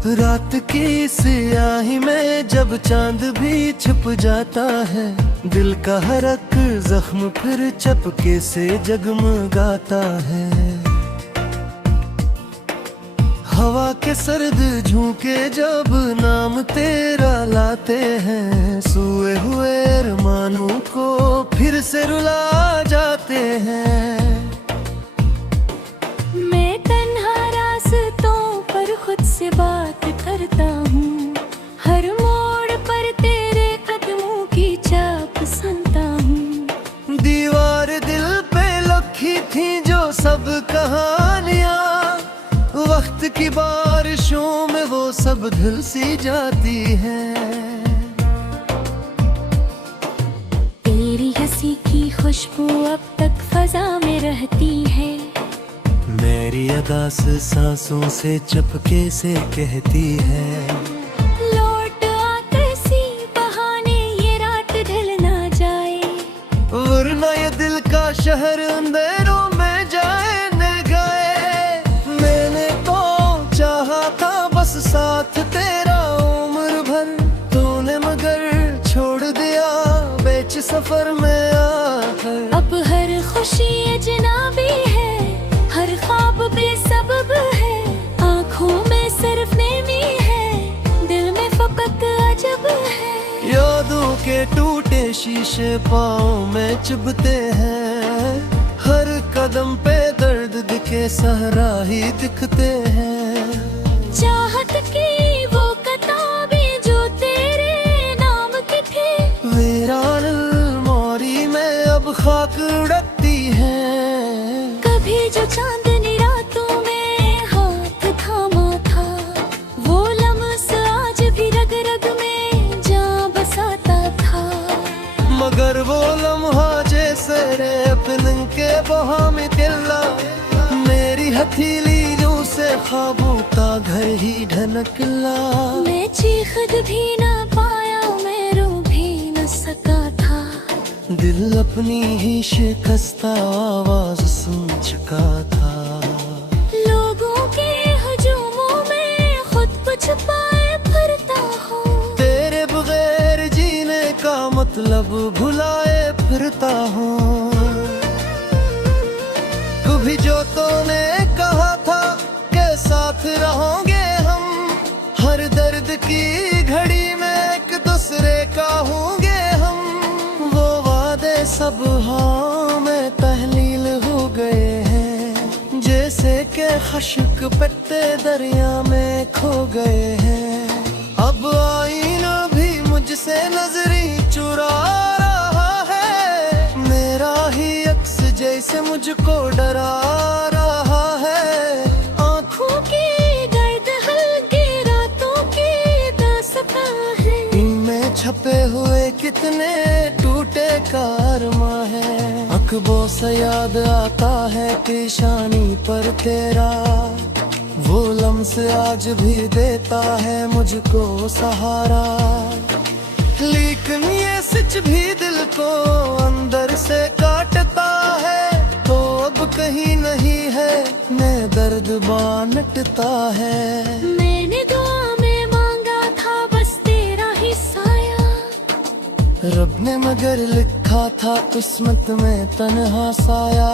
रात की स्याही में जब चांद भी छुप जाता है, दिल का हर एक जख्म फिर चपके से जगमगाता है। हवा के सर्द झोंके जब नाम तेरा लाते हैं, सोए हुए अरमानों को फिर से रुला जाते हैं। मैं तन्हा रास्तों पर खुद से बात करता हूँ, हर मोड़ पर तेरे कदमों की चाप सुनता हूँ। दीवार दिल पे लिखी थी जो सब कहानियाँ, वक्त की बारिशों में वो सब धुल सी जाती हैं। तेरी हंसी की खुशबू अब तक फजा में रहती है, मेरी अदा से सांसों से चपके से कहती है। लौट आ किसी बहाने ये रात ढल ना जाए, वरना ये दिल का शहर अंधेरों में जाए न गए। मैंने तो चाहा था बस साथ तेरा उम्र भर, तूने मगर छोड़ दिया बेच सफर में आकर। अब हर खुशी अजनबी है, हर ख्वाब बेसबब है, आँखों में सिर्फ नेमी है, दिल में फकत अजब है। यादों के टूटे शीशे पाँव में चुभते हैं, हर कदम पे दर्द दिखे सहरा ही दिखते हैं। चाहत की वो किताबें जो तेरे नाम की थी, वीरान अलमारी में अब खाक उड़ती हैं। कभी जो चांदनी रातों में हाथ थामा था, वो लम्स आज भी रग रग में जा बसाता था। मगर वो लम्हा जैसे अपने के बहा में तिल्ला, मेरी हथेली जो से ख्वाबों का घर ही ढनकला। मैं चीख भी ना पाया, मैं रो भी न सका था, दिल अपनी ही शिकस्ता आवाज सुन चुका था। लोगों के हजूमों में खुद को छुपाए फिरता हूँ, तेरे बगैर जीने का मतलब भुलाए फिरता हूँ। कभी जो तूने कहा था के साथ रहोगे हम, हर दर्द की घड़ी में एक दूसरे का होंगे हम, वो वादे सब हाँ में तहलील हो गए हैं, जैसे के खश्क पत्ते दरिया में खो गए हैं। अब आईना भी मुझसे नजरी चुरा रहा है, मेरा ही अक्स जैसे मुझको डरा रहा है। आँखों की गर्द हल्की रातों की दास्तां है, इनमें छपे हुए कितने टूटे कारवा है। अखबों से याद आता है पेशानी पर तेरा, वो लम्स आज भी देता है मुझको सहारा। लेकिन ये सच भी दिल को अंदर से काटता है, तो अब कहीं नहीं है मैं दर्द बांटता है। मैंने दुआ में मांगा था बस तेरा ही साया, रब ने मगर लिखा था किस्मत में तन्हा साया।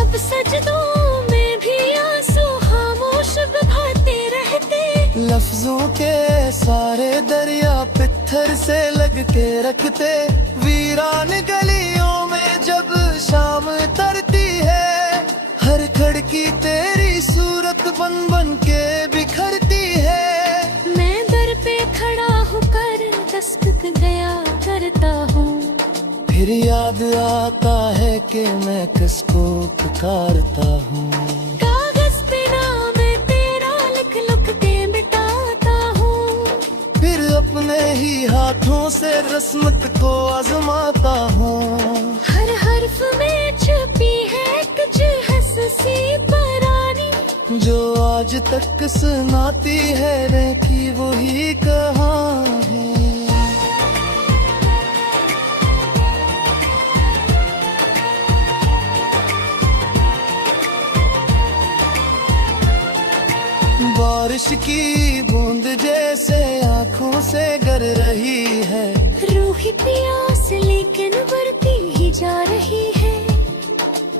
अब सजदों में भी आंसू खामोश बहाते रहते, लफ्जों के सारे दरिया पत्थर से लग के रखते। वीरान गलियों में जब शाम तरती है, हर खिड़की तेरी सूरत बन बन के बिखरती है। मैं दर पे खड़ा होकर दस्तक गया करता हूँ, फिर याद आता है कि मैं किसको पुकारता हूँ। कागज पे नाम तेरा लिख लिख के मिटाता हूँ, फिर अपने ही हाथों से रस्मत को आजमाता हूँ। हर हर्फ में छुपी है कुछ हंसी परानी, जो आज तक सुनाती है रे की वही कहानी। बारिश की बूंद जैसे आंखों से गर रही है। रूही प्यास लेकिन बढ़ती ही जा रही है।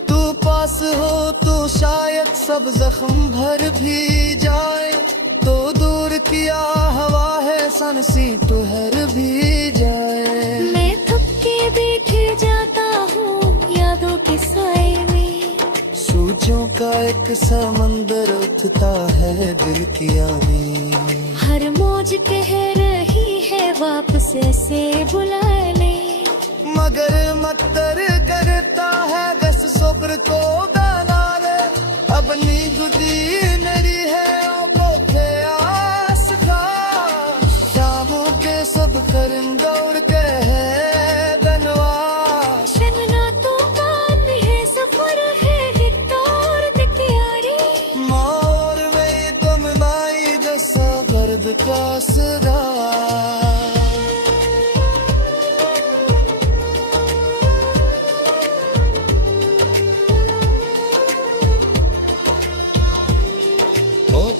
तू पास हो तो शायद सब जख्म भर भी जाए। तो दूर किया हवा है सनसी ठहर भी जाए। मैं थक के बैठ जाता हूँ यादों के साए में। सोचों का एक समंदर उठता है दिल किया में। हर मौज कह रही है वापस ऐसे बुला ले। मगर मक्तर करता है बस सब्र को गाना रे। अब नींद दी मेरी है बोखे आस का। शामों के सब करन दौड़ के है धनवास। शबना तो कान है सफर है हिटोर दिखयारी। मोर में तुम नाई दसा गर्द का सदा।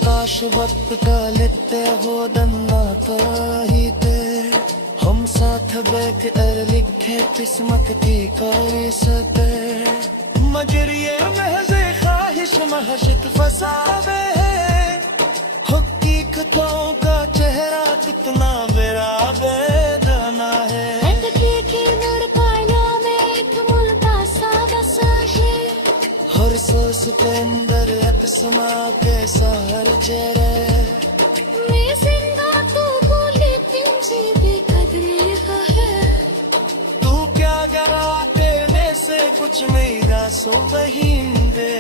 काश वक्त का लेते हो दन्ना कहते। हम साथ बैठ कर लिखे किस्मत की कैसते। मगर ये महज ख्वाहिश महजित फसावे है। हकीकतों का चेहरा कितना बेरा बेदाना है। हर सांस के अंदर एक समा के सहर चेहरे। मैं जिंदा तो बोले तुमसे बेकदरी है। तू क्या गरा तेरे से कुछ मेरा सो बहिंदे।